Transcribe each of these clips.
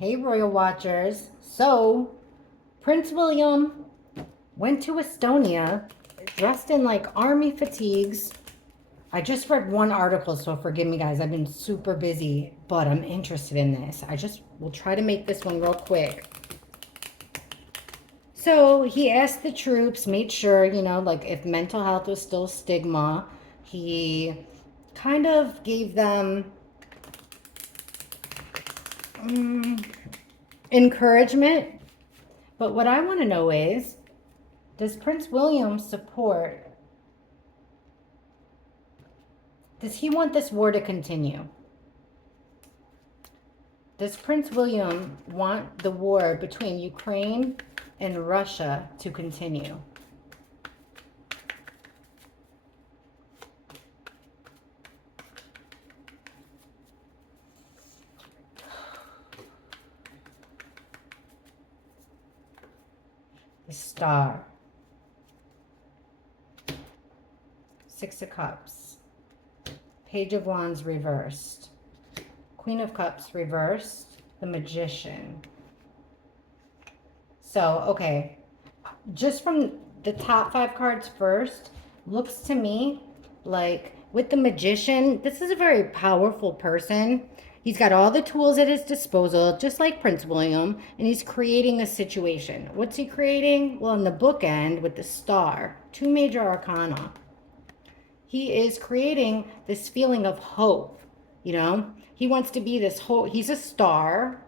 Hey, Royal Watchers. So, Prince William went to Estonia dressed in like army fatigues. I just read one article, so forgive me, guys. I've been super busy, but I'm interested in this. I just will try to make this one real quick. So, he asked the troops, made sure, like if mental health was still stigma. He kind of gave them encouragement. But what I want to know is, does Prince William support, does he want this war to continue? Does Prince William want the war between Ukraine and Russia to continue? The Star. Six of Cups. Page of Wands reversed. Queen of Cups reversed. The Magician. So, okay. Just from the top five cards first, looks to me like with the Magician, this is a very powerful person. He's got all the tools at his disposal, just like Prince William, and he's creating a situation. What's he creating? Well, in the bookend with the Star, two major arcana, he is creating this feeling of hope. He wants to be this whole, he's a star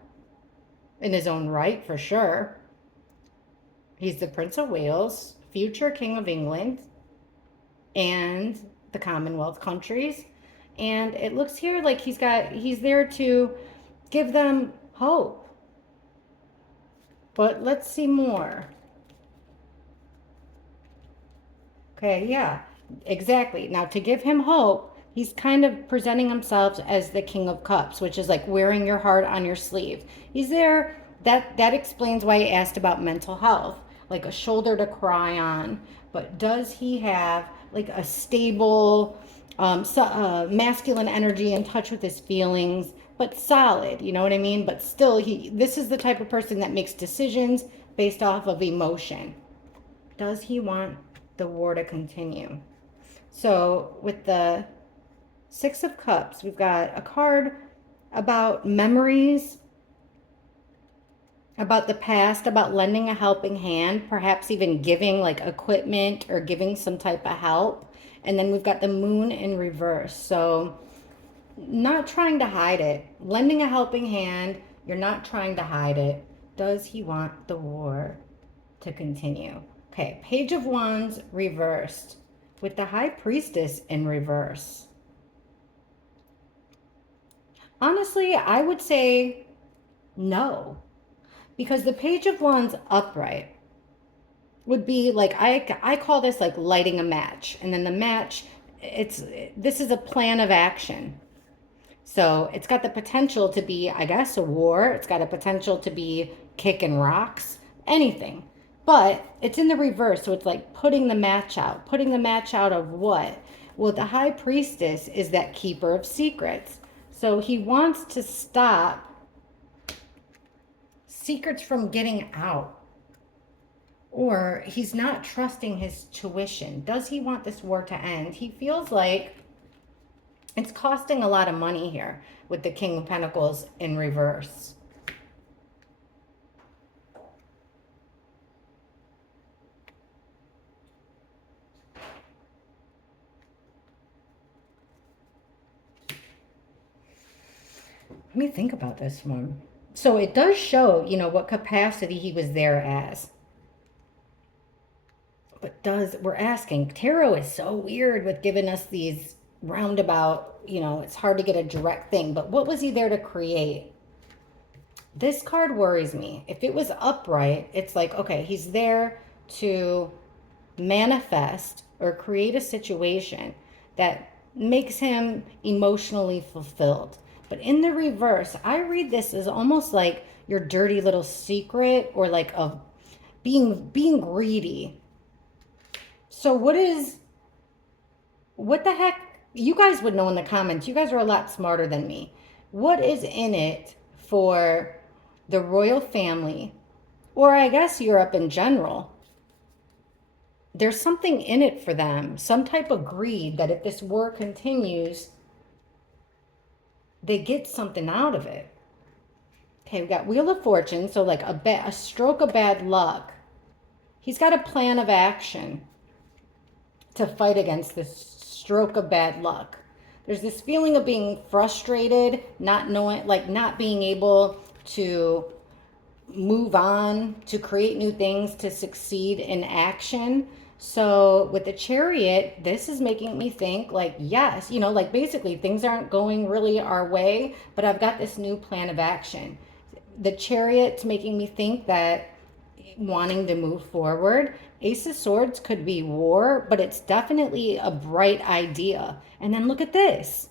in his own right, for sure. He's the Prince of Wales, future King of England, and the Commonwealth countries. And it looks here like he's there to give them hope. But let's see more. Okay, yeah, exactly. Now, to give him hope, he's kind of presenting himself as the King of Cups, which is like wearing your heart on your sleeve. He's there. That explains why he asked about mental health, like a shoulder to cry on. But does he have like a stable, masculine energy, in touch with his feelings, but solid? You know what I mean? But still, this is the type of person that makes decisions based off of emotion. Does he want the war to continue? So with the Six of Cups, we've got a card about memories, about the past, about lending a helping hand, perhaps even giving like equipment or giving some type of help. And then we've got the Moon in reverse. So not trying to hide it, lending a helping hand. You're not trying to hide it. Does he want the war to continue? Okay, Page of Wands reversed with the High Priestess in reverse. Honestly, I would say no, because the Page of Wands upright would be like, I call this like lighting a match, and then the match, this is a plan of action. So it's got the potential to be, I guess, a war. It's got a potential to be kicking rocks, anything. But it's in the reverse, so it's like putting the match out. Putting the match out of what? Well, the High Priestess is that keeper of secrets. So he wants to stop secrets from getting out. Or he's not trusting his tuition. Does he want this war to end? He feels like it's costing a lot of money here with the King of Pentacles in reverse. Let me think about this one. So it does show, what capacity he was there as. But we're asking, tarot is so weird with giving us these roundabout, it's hard to get a direct thing. But what was he there to create? This card worries me. If it was upright, it's like, okay, he's there to manifest or create a situation that makes him emotionally fulfilled. But in the reverse, I read this as almost like your dirty little secret, or like of being greedy. So what the heck? You guys would know in the comments. You guys are a lot smarter than me. What is in it for the royal family, or I guess Europe in general, there's something in it for them, some type of greed that if this war continues, they get something out of it. Okay, we got Wheel of Fortune, so like a stroke of bad luck. He's got a plan of action to fight against this stroke of bad luck. There's this feeling of being frustrated, not knowing, like not being able to move on, to create new things, to succeed in action. So with the Chariot, this is making me think like, yes, you know, like basically things aren't going really our way, but I've got this new plan of action. The Chariot's making me think that wanting to move forward. Ace of Swords could be war, but it's definitely a bright idea. And then look at this.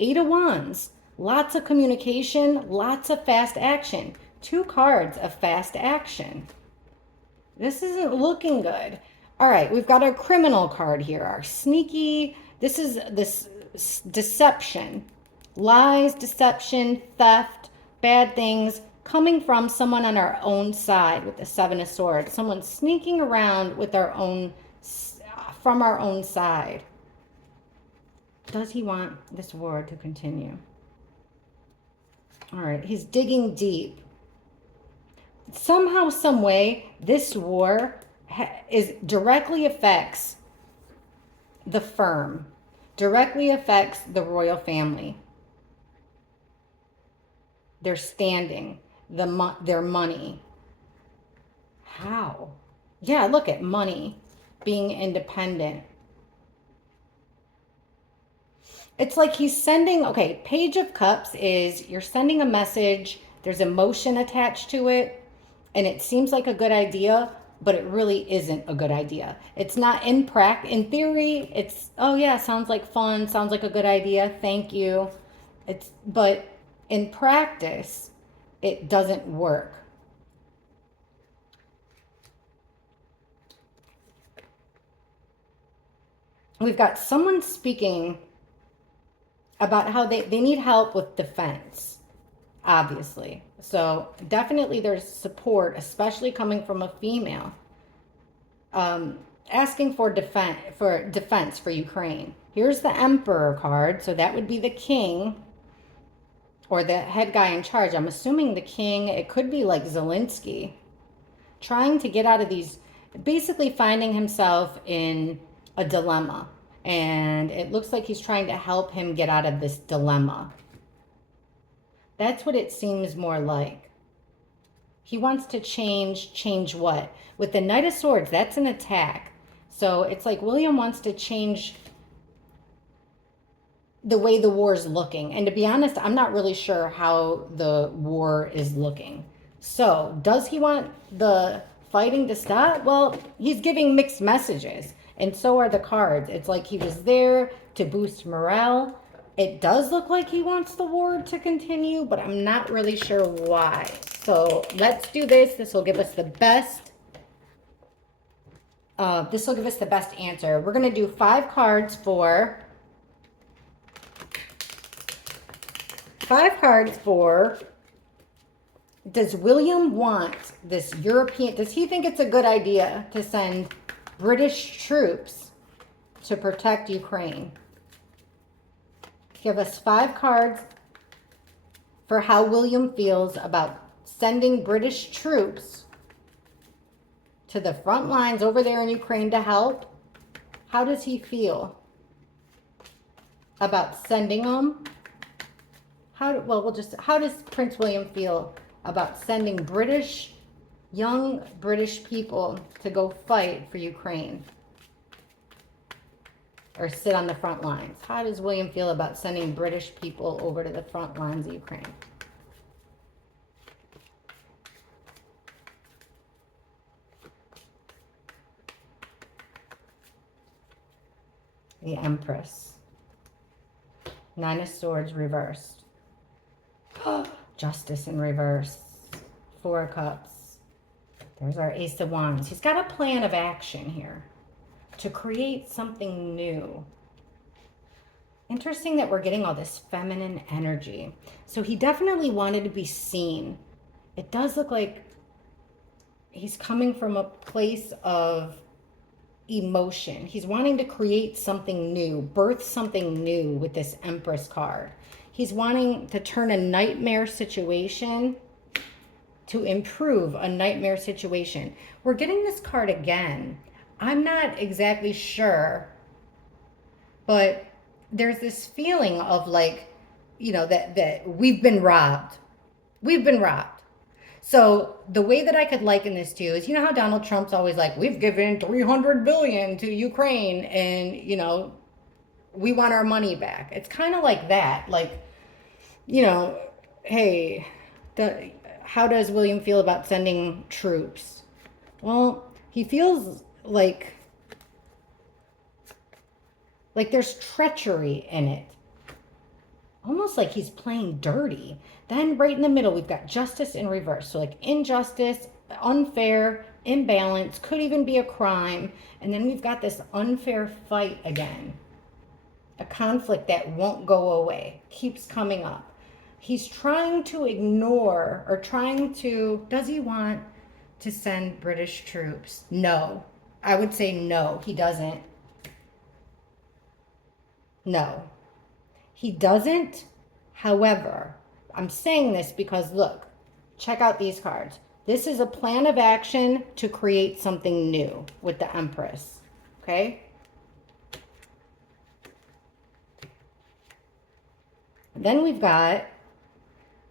Eight of Wands. Lots of communication, lots of fast action. Two cards of fast action. This isn't looking good. All right, we've got our criminal card here. Our sneaky, this is this deception. Lies, deception, theft, bad things coming from someone on our own side with the Seven of Swords. Someone sneaking around with our own, from our own side. Does he want this war to continue? All right, he's digging deep. Somehow, some way, this war directly affects the firm, directly affects the royal family. Their standing, their money. How? Yeah, look at money, being independent. It's like he's sending, okay, Page of Cups is you're sending a message, there's emotion attached to it, and it seems like a good idea, but it really isn't a good idea. It's not in theory, it's, oh yeah, sounds like fun, sounds like a good idea, thank you. But in practice, it doesn't work. We've got someone speaking about how they need help with defense, obviously. So definitely there's support, especially coming from a female, asking for defense for Ukraine. Here's the Emperor card, so that would be the king or the head guy in charge. I'm assuming the king, it could be like Zelensky, trying to get out of these, basically finding himself in a dilemma. And it looks like he's trying to help him get out of this dilemma. That's what it seems more like. He wants to change what? With the Knight of Swords, that's an attack. So it's like William wants to change the way the war is looking. And to be honest, I'm not really sure how the war is looking. So does he want the fighting to stop? Well, he's giving mixed messages. And so are the cards. It's like he was there to boost morale. It does look like he wants the war to continue, but I'm not really sure why. So let's do this. This will give us the best. This will give us the best answer. We're going to do 5 cards for. 5 cards for. Does William want this European? Does he think it's a good idea to send British troops to protect Ukraine? Give us 5 cards for how William feels about sending British troops to the front lines over there in Ukraine to help. How does he feel about sending them? How does Prince William feel about sending young British people to go fight for Ukraine or sit on the front lines? How does William feel about sending British people over to the front lines of Ukraine? The Empress. 9 of Swords reversed. Justice in reverse. 4 of Cups. There's our Ace of Wands. He's got a plan of action here to create something new. Interesting that we're getting all this feminine energy. So he definitely wanted to be seen it does look like he's coming from a place of emotion. He's wanting to create something new, birth something new with this Empress card. He's wanting to turn a nightmare situation to improve a nightmare situation. We're getting this card again. I'm not exactly sure, but there's this feeling of like, that we've been robbed. We've been robbed. So the way that I could liken this to is, how Donald Trump's always like, we've given 300 billion to Ukraine and, we want our money back. It's kind of like that. Like, hey, how does William feel about sending troops? Well, he feels like there's treachery in it. Almost like he's playing dirty. Then right in the middle, we've got justice in reverse. So like injustice, unfair, imbalance, could even be a crime. And then we've got this unfair fight again. A conflict that won't go away, keeps coming up. He's trying to ignore or does he want to send British troops? No. I would say no, he doesn't. No. He doesn't. However, I'm saying this because look, check out these cards. This is a plan of action to create something new with the Empress. Okay? Then we've got,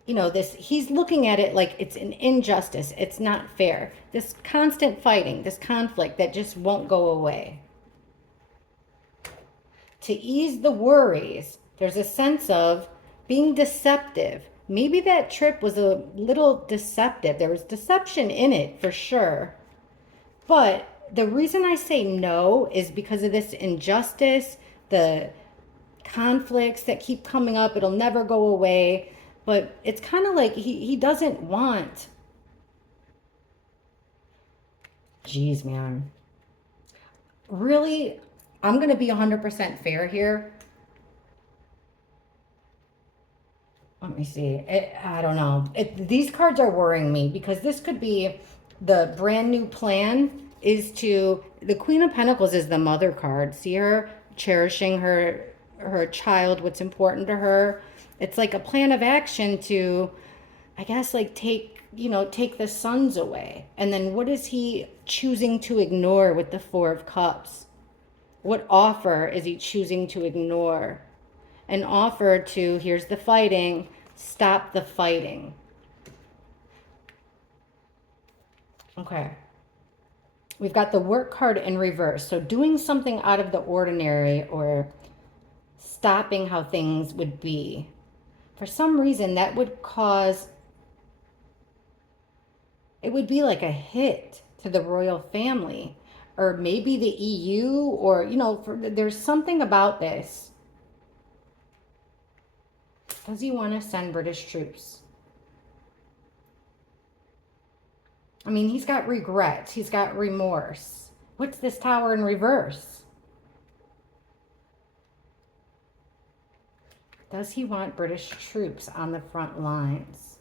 he's looking at it like it's an injustice. It's not fair. This constant fighting, this conflict that just won't go away. To ease the worries, there's a sense of being deceptive. Maybe that trip was a little deceptive. There was deception in it for sure. But the reason I say no is because of this injustice, the conflicts that keep coming up. It'll never go away. But it's kind of like he doesn't want. Jeez, man. Really, I'm going to be 100% fair here. Let me see. I don't know. These cards are worrying me because this could be the brand new plan is to, the Queen of Pentacles is the mother card. See her cherishing her child, what's important to her. It's like a plan of action to, I guess, like take the sons away. And then what is he choosing to ignore with the Four of Cups? What offer is he choosing to ignore? An offer to, here's the fighting, stop the fighting. Okay. We've got the work card in reverse. So doing something out of the ordinary or stopping how things would be. For some reason, that would cause, it would be like a hit to the royal family. Or maybe the EU, or, there's something about this. Does he want to send British troops? I mean, he's got regrets. He's got remorse. What's this Tower in reverse? Does he want British troops on the front lines?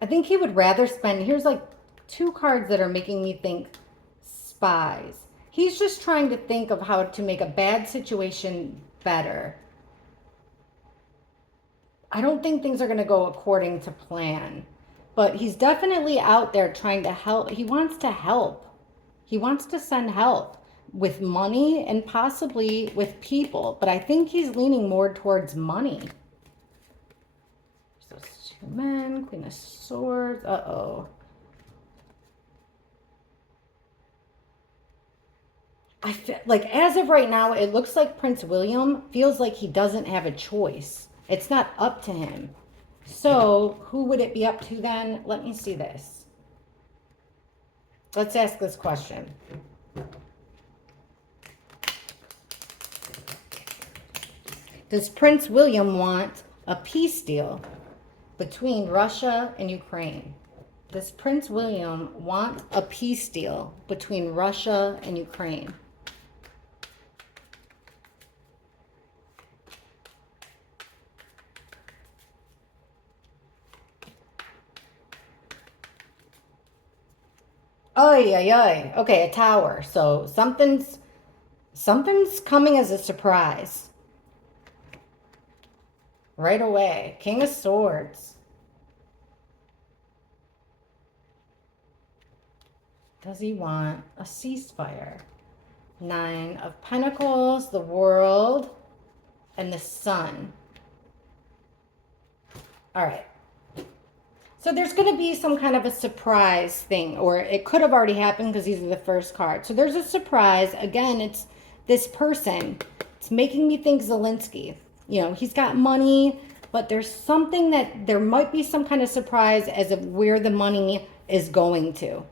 I think he would rather spend, here's like two cards that are making me think spies. He's just trying to think of how to make a bad situation better. I don't think things are going to go according to plan, but he's definitely out there trying to help. He wants to help. He wants to send help with money and possibly with people, but I think he's leaning more towards money. So two men, Queen of Swords. Uh-oh. I feel like as of right now, it looks like Prince William feels like he doesn't have a choice. It's not up to him. So who would it be up to then? Let me see this. Let's ask this question. Does Prince William want a peace deal between Russia and Ukraine? Does Prince William want a peace deal between Russia and Ukraine? Oy, oy, oy. Okay, a tower. So something's coming as a surprise. Right away. King of Swords. Does he want a ceasefire? Nine of Pentacles, the World, and the Sun. All right. So there's going to be some kind of a surprise thing, or it could have already happened because these are the first cards. So there's a surprise. Again, it's this person. It's making me think Zelensky. You know, he's got money, but there's something that there might be some kind of surprise as of where the money is going to.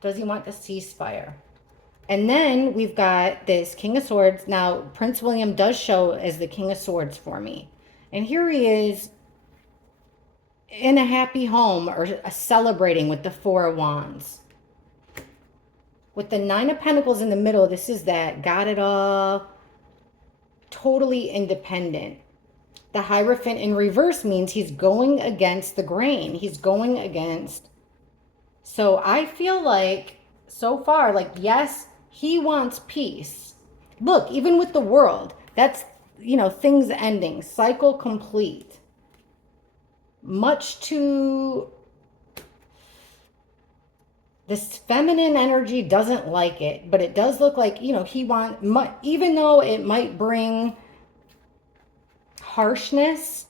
Does he want the ceasefire? And then we've got this King of Swords. Now, Prince William does show as the King of Swords for me. And here he is in a happy home or celebrating with the Four of Wands. With the Nine of Pentacles in the middle, this is that got it all, totally independent. The Hierophant in reverse means he's going against the grain. He's going against. So I feel like so far, like, yes, he wants peace. Look, even with the World, that's, you know, things ending, cycle complete. Much to this feminine energy doesn't like it, but it does look like, you know, he wants, even though it might bring harshness,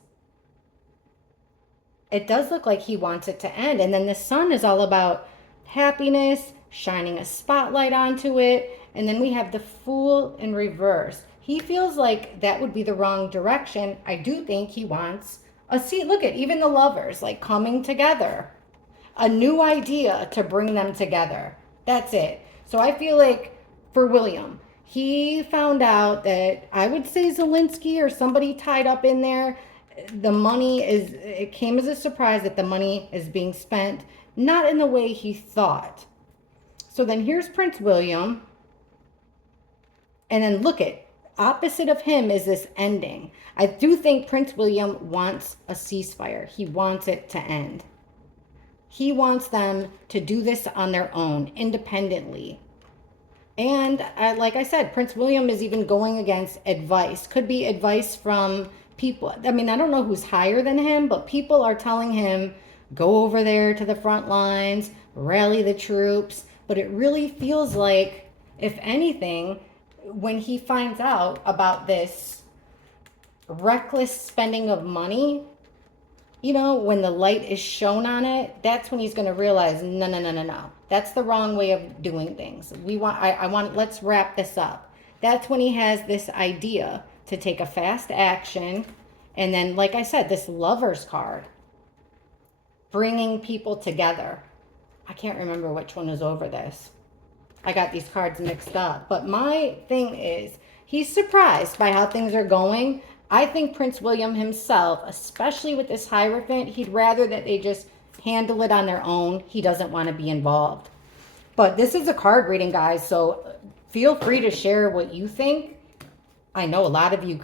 it does look like he wants it to end. And then the Sun is all about happiness, shining a spotlight onto it. And then we have the Fool in reverse. He feels like that would be the wrong direction. I do think he wants a seat. Look at even the Lovers, like coming together. A new idea to bring them together. That's it. So I feel like for William, he found out that I would say Zelensky or somebody tied up in there. The money is, it came as a surprise that the money is being spent not in the way he thought. So then here's Prince William. And then look at, opposite of him is this ending. I do think Prince William wants a ceasefire. He wants it to end. He wants them to do this on their own, independently. And like I said, Prince William is even going against advice. Could be advice from people. I mean, I don't know who's higher than him, but people are telling him, go over there to the front lines, rally the troops. But it really feels like, if anything, when he finds out about this reckless spending of money, you know, when the light is shown on it, that's when he's going to realize, no. That's the wrong way of doing things. Let's wrap this up. That's when he has this idea to take a fast action. And then, like I said, this Lovers card, bringing people together. I can't remember which one is over this. I got these cards mixed up. But my thing is, he's surprised by how things are going. I think Prince William himself, especially with this Hierophant, he'd rather that they just handle it on their own. He doesn't want to be involved. But this is a card reading, guys, so feel free to share what you think. I know a lot of you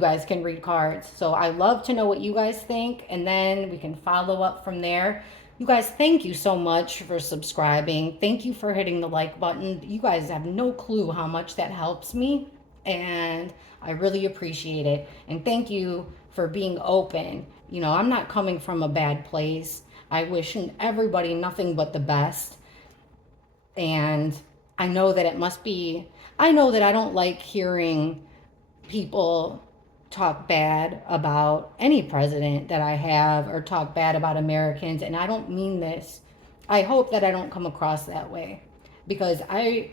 guys can read cards, so I love to know what you guys think, and then we can follow up from there. You guys, thank you so much for subscribing. Thank you for hitting the like button. You guys have no clue how much that helps me, and I really appreciate it. And thank you for being open. You know, I'm not coming from a bad place. I wish everybody nothing but the best. And I know that it must be, I know that I don't like hearing people talk bad about any president that I have or talk bad about Americans. And I don't mean this. I hope that I don't come across that way, because I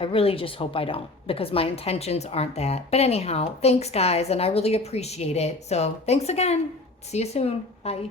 really just hope I don't, because my intentions aren't that. But anyhow, thanks guys, and I really appreciate it. So thanks again. See you soon. Bye.